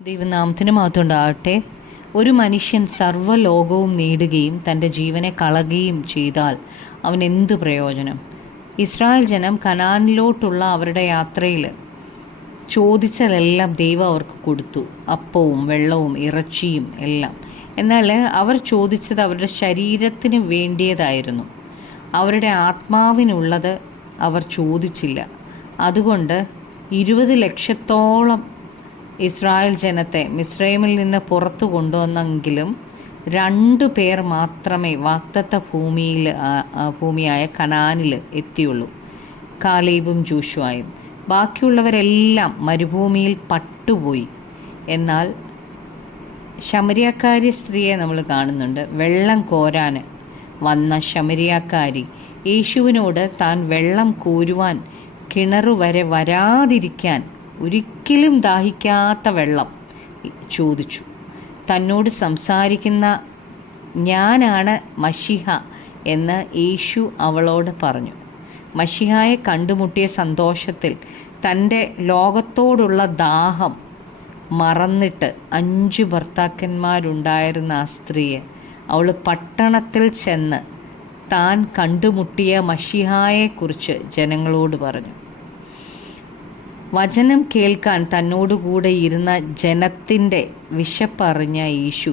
ദൈവനാമത്തിന് മഹത്വമുണ്ടാകട്ടെ. ഒരു മനുഷ്യൻ സർവ്വലോകവും നേടുകയും തൻ്റെ ജീവനെ കളയുകയും ചെയ്താൽ അവൻ എന്തു പ്രയോജനം? ഇസ്രായേൽ ജനം കനാനിലോട്ടുള്ള അവരുടെ യാത്രയിൽ ചോദിച്ചതെല്ലാം ദൈവം അവർക്ക് കൊടുത്തു, അപ്പവും വെള്ളവും ഇറച്ചിയും എല്ലാം. എന്നാൽ അവർ ചോദിച്ചത് അവരുടെ ശരീരത്തിന് വേണ്ടിയതായിരുന്നു, അവരുടെ ആത്മാവിനുള്ളത് അവർ ചോദിച്ചില്ല. അതുകൊണ്ട് 20 ലക്ഷത്തോളം ഇസ്രായേൽ ജനത്തെ മിസ്രൈമിൽ നിന്ന് പുറത്തു കൊണ്ടുവന്നെങ്കിലും 2 പേർ മാത്രമേ വാഗ്ദത്ത ഭൂമിയായ കനാനിൽ എത്തിയുള്ളൂ, കാലേബും ജോഷുവയും. ബാക്കിയുള്ളവരെല്ലാം മരുഭൂമിയിൽ പട്ടുപോയി. എന്നാൽ ശമരിയാക്കാരി സ്ത്രീയെ നമ്മൾ കാണുന്നുണ്ട്. വെള്ളം കോരാൻ വന്ന ശമരിയാക്കാരി യേശുവിനോട് താൻ വെള്ളം കോരുവാൻ കിണറുവരെ വരാതിരിക്കാൻ ഒരിക്കലും ദാഹിക്കാത്ത വെള്ളം ചോദിച്ചു. തന്നോട് സംസാരിക്കുന്ന ഞാനാണ് മശിഹ എന്ന് യേശു അവളോട് പറഞ്ഞു. മശിഹായെ കണ്ടുമുട്ടിയ സന്തോഷത്തിൽ തൻ്റെ ലോകത്തോടുള്ള ദാഹം മറന്നിട്ട് 5 ഭർത്താക്കന്മാരുണ്ടായിരുന്ന ആ സ്ത്രീയെ അവൾ പട്ടണത്തിൽ ചെന്ന് താൻ കണ്ടുമുട്ടിയ മശിഹായെക്കുറിച്ച് ജനങ്ങളോട് പറഞ്ഞു. വചനം കേൾക്കാൻ തന്നോടുകൂടെ ഇരുന്ന ജനത്തിൻ്റെ വിശപ്പറിഞ്ഞ യേശു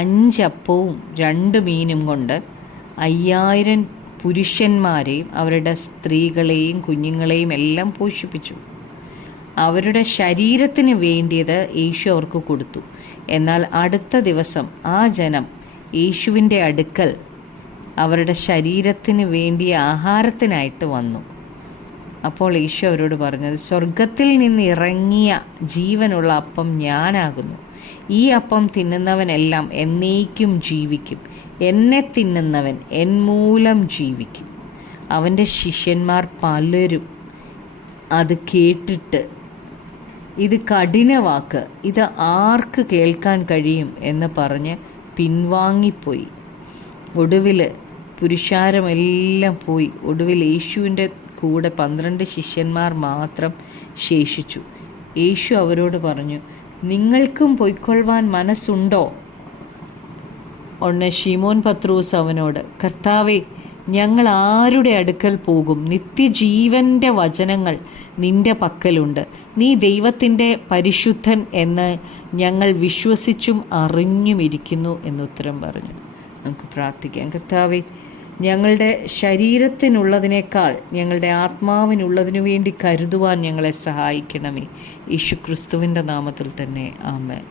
5 അപ്പവും 2 മീനും കൊണ്ട് 5000 പുരുഷന്മാരെയും അവരുടെ സ്ത്രീകളെയും കുഞ്ഞുങ്ങളെയും എല്ലാം പോഷിപ്പിച്ചു. അവരുടെ ശരീരത്തിന് വേണ്ടിയത് യേശു അവർക്ക് കൊടുത്തു. എന്നാൽ അടുത്ത ദിവസം ആ ജനം യേശുവിൻ്റെ അടുക്കൽ അവരുടെ ശരീരത്തിന് വേണ്ടിയ ആഹാരത്തിനായിട്ട് വന്നു. അപ്പോൾ യേശു അവരോട് പറഞ്ഞത്, സ്വർഗത്തിൽ നിന്ന് ഇറങ്ങിയ ജീവനുള്ള അപ്പം ഞാനാകുന്നു. ഈ അപ്പം തിന്നുന്നവനെല്ലാം എന്നേക്കും ജീവിക്കും. എന്നെ തിന്നുന്നവൻ എന്മൂലം ജീവിക്കും. അവൻ്റെ ശിഷ്യന്മാർ പലരും അത് കേട്ടിട്ട്, ഇത് കഠിനവാക്ക്, ഇത് ആർക്ക് കേൾക്കാൻ കഴിയും എന്ന് പറഞ്ഞ് പിൻവാങ്ങിപ്പോയി. ഒടുവിൽ പുരുഷാരമെല്ലാം പോയി. ഒടുവിൽ യേശുവിൻ്റെ കൂടെ 12 ശിഷ്യന്മാർ മാത്രം ശേഷിച്ചു. യേശു അവരോട് പറഞ്ഞു, നിങ്ങൾക്കും പൊയ്ക്കൊള്ളുവാൻ മനസ്സുണ്ടോ? ഉടനെ ശിമോൻ പത്രോസ് അവനോട്, കർത്താവേ, ഞങ്ങൾ ആരുടെ അടുക്കൽ പോകും? നിത്യജീവൻ്റെ വചനങ്ങൾ നിന്റെ പക്കലുണ്ട്. നീ ദൈവത്തിൻ്റെ പരിശുദ്ധൻ എന്ന് ഞങ്ങൾ വിശ്വസിച്ചും അറിഞ്ഞുമിരിക്കുന്നു എന്നുത്തരം പറഞ്ഞു. നമുക്ക് പ്രാർത്ഥിക്കാം. കർത്താവേ, ഞങ്ങളുടെ ശരീരത്തിനുള്ളതിനേക്കാൾ ഞങ്ങളുടെ ആത്മാവിനുള്ളതിനു വേണ്ടി കരുതുവാൻ ഞങ്ങളെ സഹായിക്കണമേ. യേശു ക്രിസ്തുവിൻ്റെ നാമത്തിൽ തന്നെ ആമേൻ.